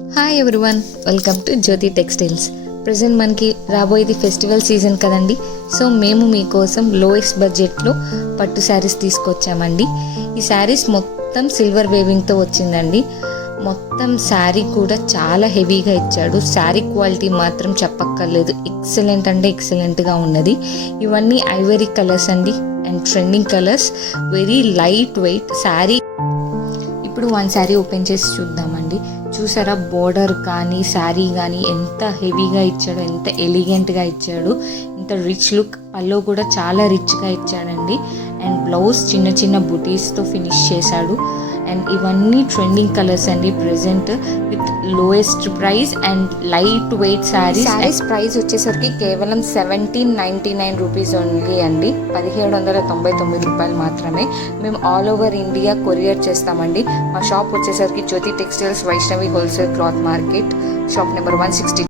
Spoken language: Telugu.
Hi everyone, welcome to Jyothi Textiles. Present మనకి రాబోయేది ఫెస్టివల్ సీజన్ కదండి. సో మేము మీకోసం లోయెస్ట్ బడ్జెట్లో పట్టు శారీస్ తీసుకొచ్చామండి. ఈ శారీస్ మొత్తం సిల్వర్ వేవింగ్తో వచ్చిందండి. మొత్తం శారీ కూడా చాలా హెవీగా ఇచ్చాడు. శారీ క్వాలిటీ మాత్రం చెప్పక్కర్లేదు, ఎక్సలెంట్ అంటే ఎక్సలెంట్గా ఉన్నది. ఇవన్నీ ఐవరీ కలర్స్ అండి and trending colours, very light weight sari. ఇప్పుడు వన్ శారీ ఓపెన్ చేసి చూద్దామండి. చూసారా, బోర్డర్ కానీ శారీ కానీ ఎంత హెవీగా ఇచ్చాడు, ఎంత ఎలిగెంట్గా ఇచ్చాడు, ఎంత రిచ్ లుక్. పల్లో కూడా చాలా రిచ్గా ఇచ్చాడండి. అండ్ బ్లౌజ్ చిన్న చిన్న బుటీస్తో ఫినిష్ చేశాడు. అండ్ ఇవన్నీ ట్రెండింగ్ కలర్స్ అండి present, with lowest price and light weight saris price వచ్చేసరికి కేవలం 1799 రూపీస్ ఓన్లీ అండి, 1799 రూపాయలు మాత్రమే. మేము ఆల్ ఓవర్ ఇండియా కొరియర్ చేస్తామండి. మా షాప్ వచ్చేసరికి Jyothi textiles, Vaishnavi wholesale cloth market, shop number 160.